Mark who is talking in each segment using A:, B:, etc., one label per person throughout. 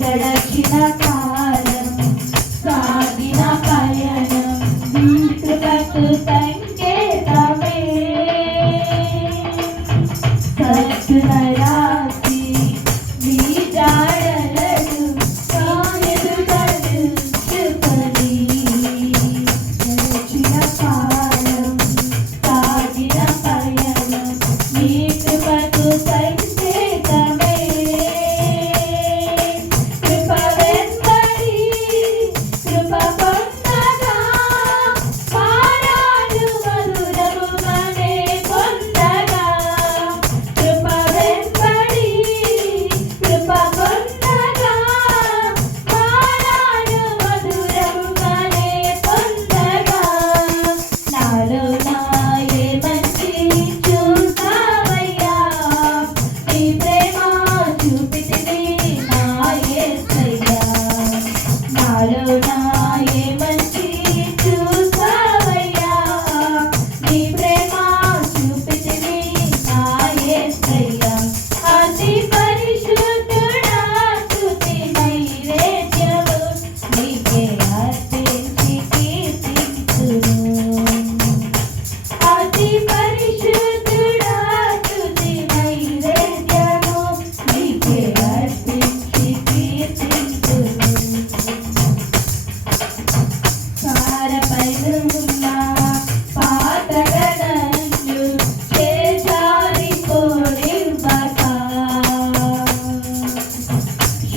A: దడచిన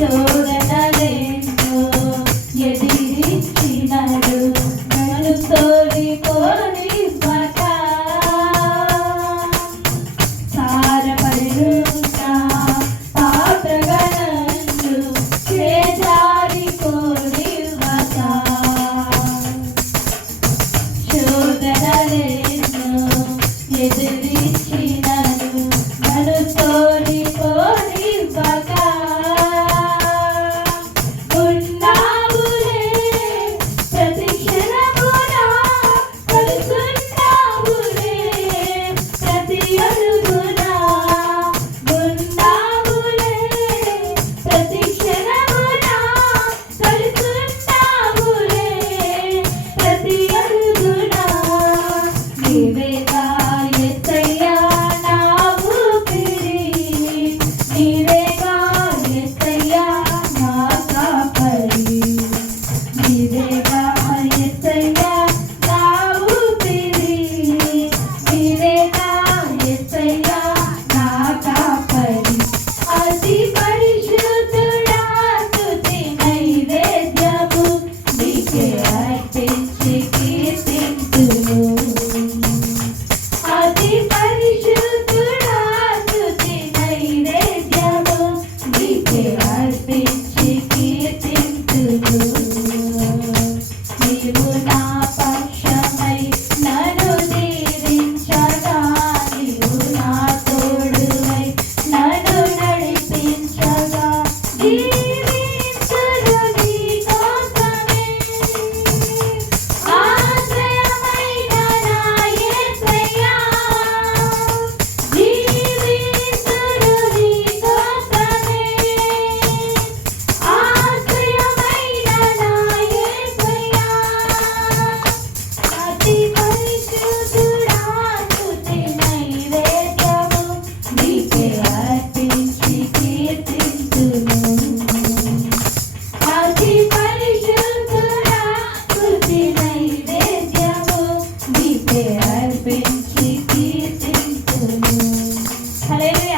A: చూడటలేందో ఎదిరిచ్చినాడు నన్ను తోడి కోడి పట సారపడిన పాత్రగణు చేజారి కోడి వట చూడటలేందో ఎదిరిచ్చినాడు నన్ను తోడి